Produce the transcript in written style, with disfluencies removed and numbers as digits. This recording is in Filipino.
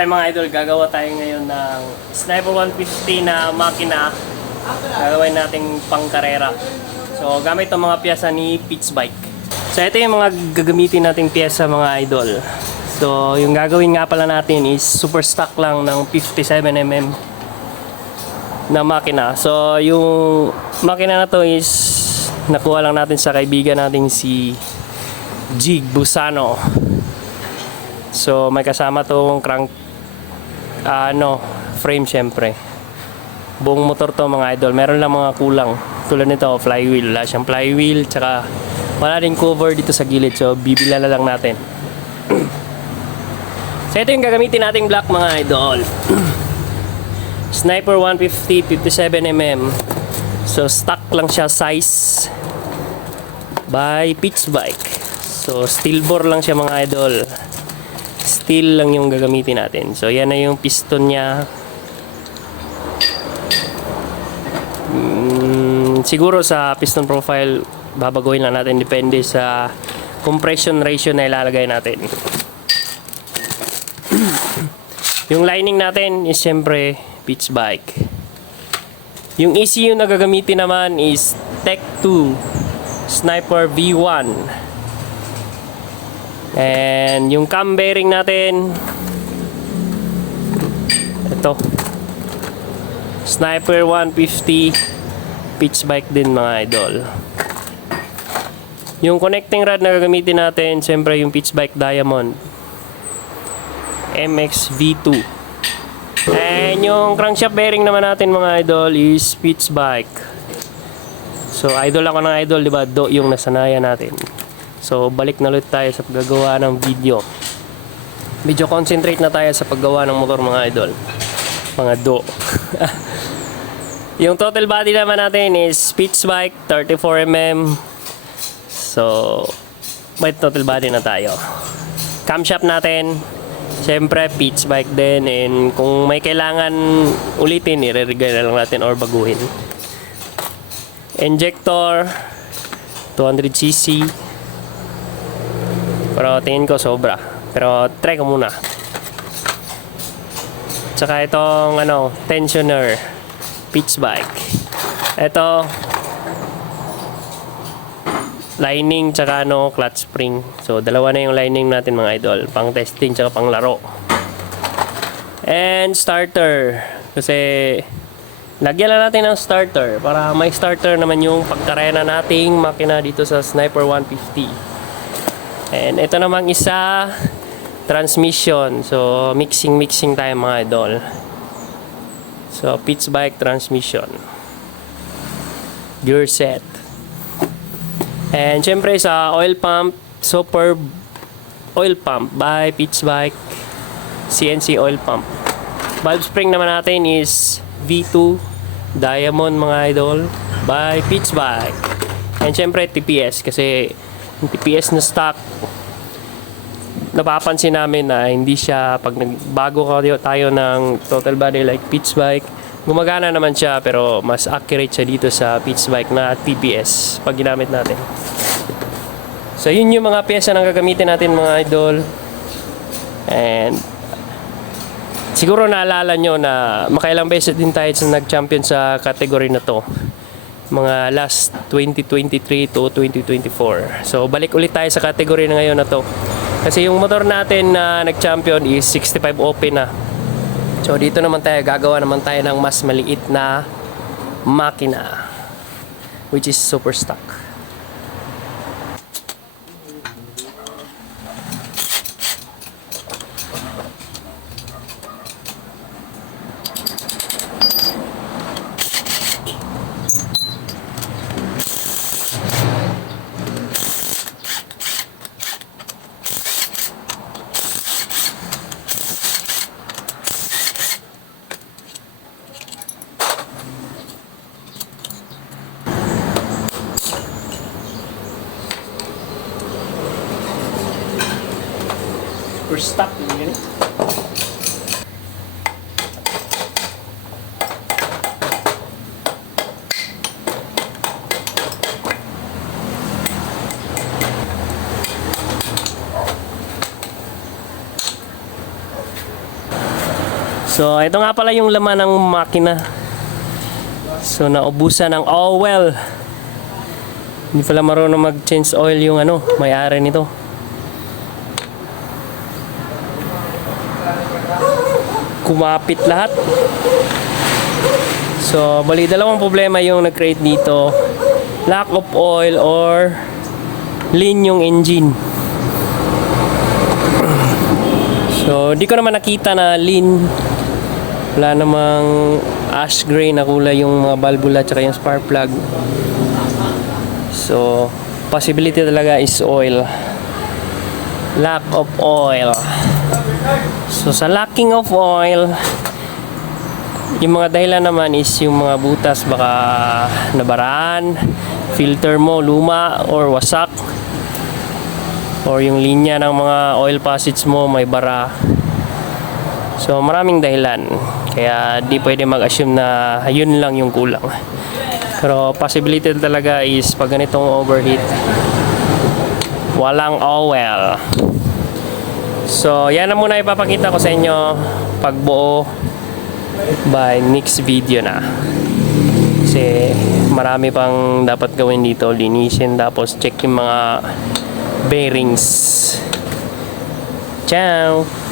Ay mga idol, gagawa tayo ngayon ng Sniper 150 na makina. Gagawin nating pangkarera. So gamit ang mga piyesa ni Pitts Bike. So ito yung mga gagamitin nating piyesa mga idol. So yung gagawin nga pala natin is super stock lang ng 57mm na makina. So yung makina na to is nakuha lang natin sa kaibigan nating si Jig Busano. So may kasama tong crank frame syempre. Buong motor to mga idol. Meron lang mga kulang. Tulad nito, flywheel. Wala siyang flywheel. Tsaka wala din cover dito sa gilid. So bibila na lang natin. So ito yung gagamitin nating block mga idol. Sniper 150 57mm. So stock lang siya size by Pitts Bike. So steel bore lang siya mga idol. Steel lang yung gagamitin natin. So yan na yung piston niya. Siguro sa piston profile babaguhin lang natin, depende sa compression ratio na ilalagay natin. Yung lining natin is siyempre Pitts Bike. Yung ECU na gagamitin naman is Tech 2 Sniper V1. And yung cam bearing natin, ito Sniper 150 Pitts Bike din mga idol. Yung connecting rod na gagamitin natin, siyempre yung Pitts Bike Diamond MX V2. And yung crankshaft bearing naman natin mga idol is Pitts Bike. So idol ako ng idol, diba? Do yung nasanayan natin. So balik na ulit tayo sa paggagawa ng video. Medyo concentrate na tayo sa paggawa ng motor mga idol. Mga do. Yung total body naman natin is Pitts Bike 34mm. So may total body na tayo. Camshaft natin siyempre Pitts Bike din. And kung may kailangan ulitin, i-re-regale na lang natin or baguhin. Injector 200cc. Pero tingin ko sobra. Pero try ko muna. Tsaka itong tensioner Pitts Bike. Ito lining tsaka clutch spring. So dalawa na yung lining natin mga idol. Pang testing tsaka pang laro. And starter. Kasi lagyan na natin ng starter para may starter naman yung pagkarena nating makina dito sa Sniper 150. And ito namang isa, transmission. So mixing tayo mga idol. So Pitts Bike transmission, gear set. And syempre sa oil pump, Superb oil pump by Pitts Bike, CNC oil pump. Valve spring naman natin is V2 Diamond mga idol by Pitts Bike. And syempre TPS, kasi yung TPS na stock, napapansin namin na hindi siya, pag nagbago tayo ng total body like Pitts Bike, gumagana naman siya pero mas accurate siya dito sa Pitts Bike na TPS pag ginamit natin. So yun yung mga pyesa na gagamitin natin mga idol. And siguro naalala nyo na makailang beses din tayo nag-champion sa category na to, mga last 2023 to 2024. So balik ulit tayo sa category na ngayon na to. Kasi yung motor natin na nag-champion is 65 open na. So dito naman tayo, gagawa naman tayo ng mas maliit na makina, which is super stock. We're stuck in here. So, ito nga pala yung laman ng makina. So, naubusan ng oil. Hindi pala marunong mag-change oil yung may-ari nito. Kumapit lahat. So, bali dalawang problema yung nag-create dito. Lack of oil or lean yung engine. So, di ko naman nakita na lean. Wala namang ash gray na kulay yung mga valvula tsaka yung spark plug. So, possibility talaga is oil. Lack of oil. So, sa lacking of oil, yung mga dahilan naman is yung mga butas baka nabaraan, filter mo luma or wasak, or yung linya ng mga oil passage mo may bara. So, maraming dahilan. Kaya di pwede mag-assume na yun lang yung kulang. Pero possibility talaga is pag ganitong overheat, walang oil. So, yan na muna ipapakita ko sa inyo pagbuo by next video na. Kasi marami pang dapat gawin dito. Linisin, tapos check yung mga bearings. Ciao!